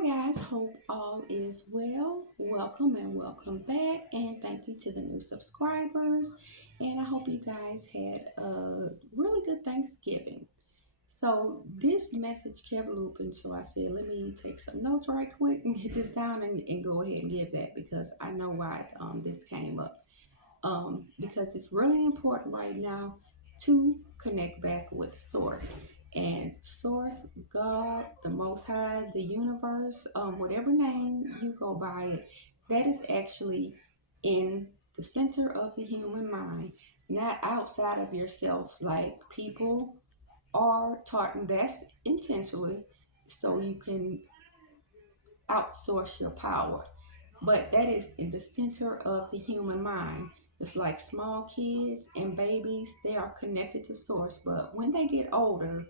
Hi guys, hope all is well. Welcome and welcome back, and thank you to the new subscribers. And I hope you guys had a really good Thanksgiving. So this message kept looping, so I said, let me take some notes right quick and get this down and go ahead and give that because I know why this came up. Because it's really important right now to connect back with source, and source, God, the Most High, the universe, whatever name you go by it, that is actually in the center of the human mind, not outside of yourself like people are taught, and that's intentionally so you can outsource your power. But that is in the center of the human mind. It's like small kids and babies, they are connected to source, but when they get older,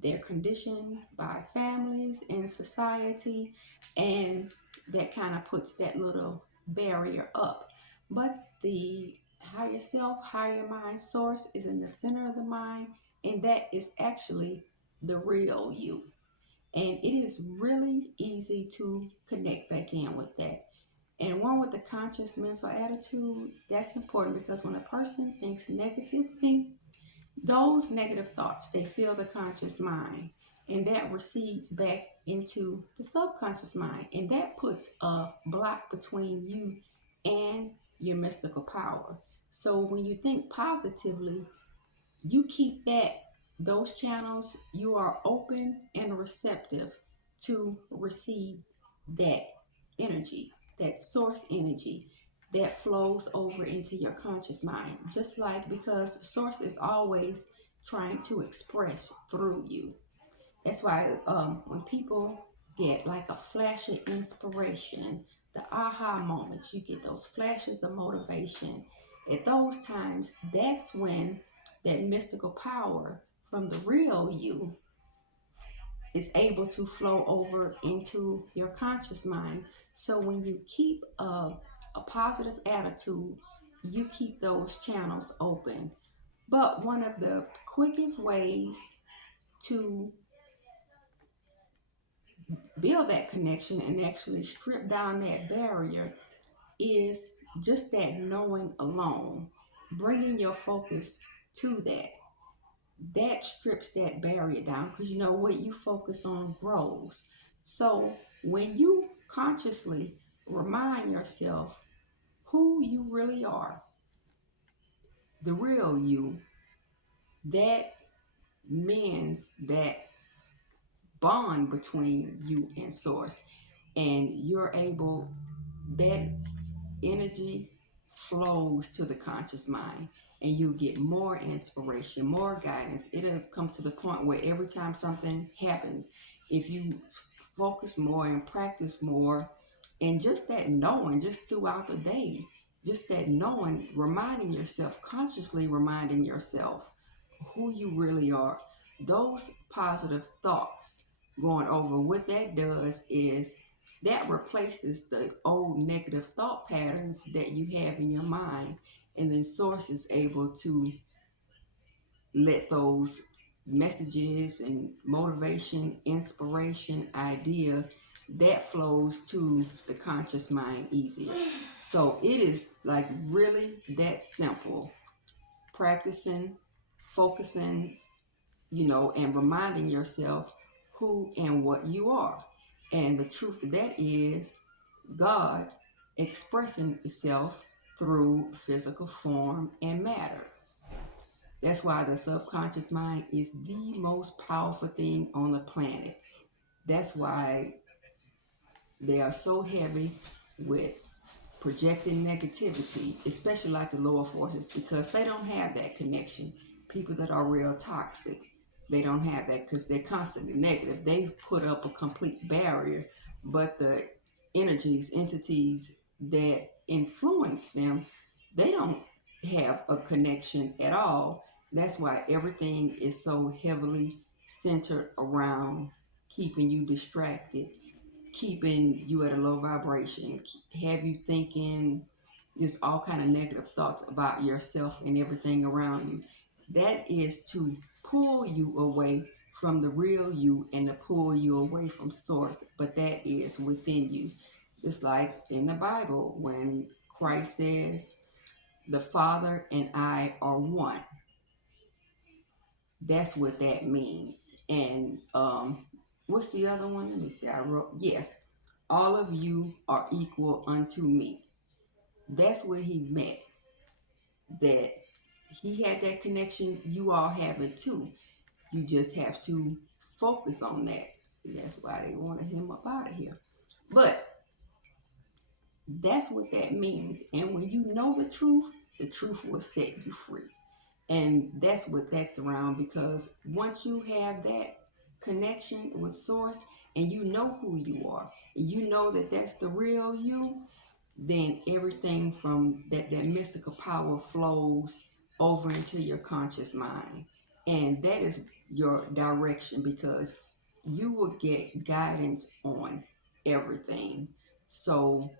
they're conditioned by families and society, and that kind of puts that little barrier up. But the higher self, higher mind source is in the center of the mind, and that is actually the real you. And it is really easy to connect back in with that. And one with the conscious mental attitude, that's important because when a person thinks negatively, those negative thoughts, they fill the conscious mind, and that recedes back into the subconscious mind. And that puts a block between you and your mystical power. So when you think positively, you keep those channels, you are open and receptive to receive that energy, that source energy that flows over into your conscious mind. Just like, because source is always trying to express through you. That's why when people get like a flash of inspiration, the aha moments, you get those flashes of motivation. At those times, that's when that mystical power from the real you is able to flow over into your conscious mind. So when you keep a positive attitude, you keep those channels open. But one of the quickest ways to build that connection and actually strip down that barrier is just that knowing alone, bringing your focus to that. That strips that barrier down because you know what you focus on grows. So when you consciously remind yourself who you really are, the real you, that mends that bond between you and source, and you're able, that energy flows to the conscious mind, and you get more inspiration, more guidance. It'll come to the point where every time something happens, if you focus more and practice more, and just that knowing, just throughout the day, just that knowing, reminding yourself, consciously reminding yourself who you really are, those positive thoughts going over, what that does is that replaces the old negative thought patterns that you have in your mind, and then source is able to let those messages and motivation, inspiration, ideas, that flows to the conscious mind easier. So it is like really that simple. Practicing, focusing, and reminding yourself who and what you are. And the truth of that is God expressing itself through physical form and matter. That's why the subconscious mind is the most powerful thing on the planet. That's why they are so heavy with projecting negativity, especially like the lower forces, because they don't have that connection. People that are real toxic, they don't have that because they're constantly negative. They've put up a complete barrier, but the energies, entities that influence them, they don't have a connection at all. That's why everything is so heavily centered around keeping you distracted, keeping you at a low vibration, have you thinking just all kind of negative thoughts about yourself and everything around you. That is to pull you away from the real you and to pull you away from source, but that is within you. Just like in the Bible when Christ says, the Father and I are one. That's what that means. And what's the other one? Let me see. I wrote, yes, all of you are equal unto me. That's what he meant. That he had that connection. You all have it too. You just have to focus on that. See, that's why they wanted him up out of here. But that's what that means. And when you know the truth will set you free. And that's what that's around, because once you have that connection with source and you know who you are, and you know that that's the real you, then everything from that mystical power flows over into your conscious mind. And that is your direction, because you will get guidance on everything. So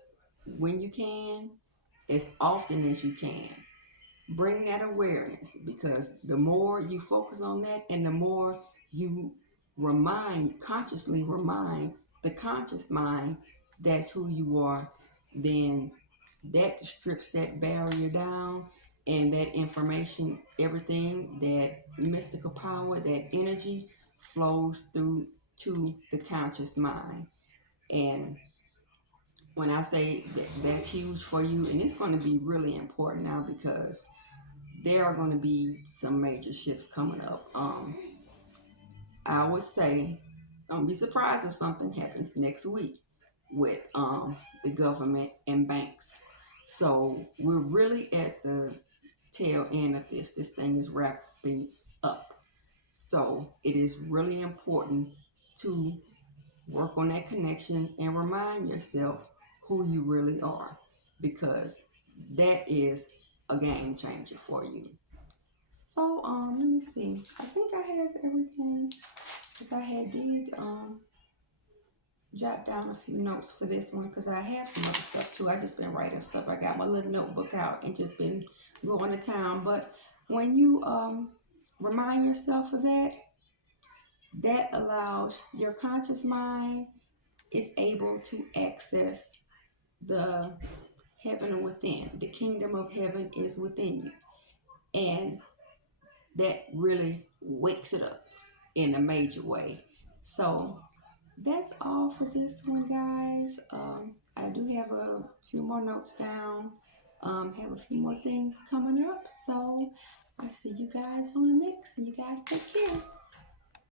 when you can, as often as you can, bring that awareness, because the more you focus on that and the more you consciously remind the conscious mind that's who you are, then that strips that barrier down, and that information, everything, that mystical power, that energy flows through to the conscious mind. And when I say that's huge for you, and it's going to be really important now, because there are going to be some major shifts coming up. I would say, don't be surprised if something happens next week with the government and banks. So we're really at the tail end of this. This thing is wrapping up. So it is really important to work on that connection and remind yourself who you really are, because that is a game changer for you. So let me see. I think I have everything, because I did jot down a few notes for this one, because I have some other stuff too. I just been writing stuff. I got my little notebook out and just been going to town. But when you remind yourself of that, that allows your conscious mind is able to access the heaven within. The kingdom of heaven is within you. And that really wakes it up in a major way. So that's all for this one, guys. I do have a few more notes down, have a few more things coming up. So I see you guys on the next, and you guys take care.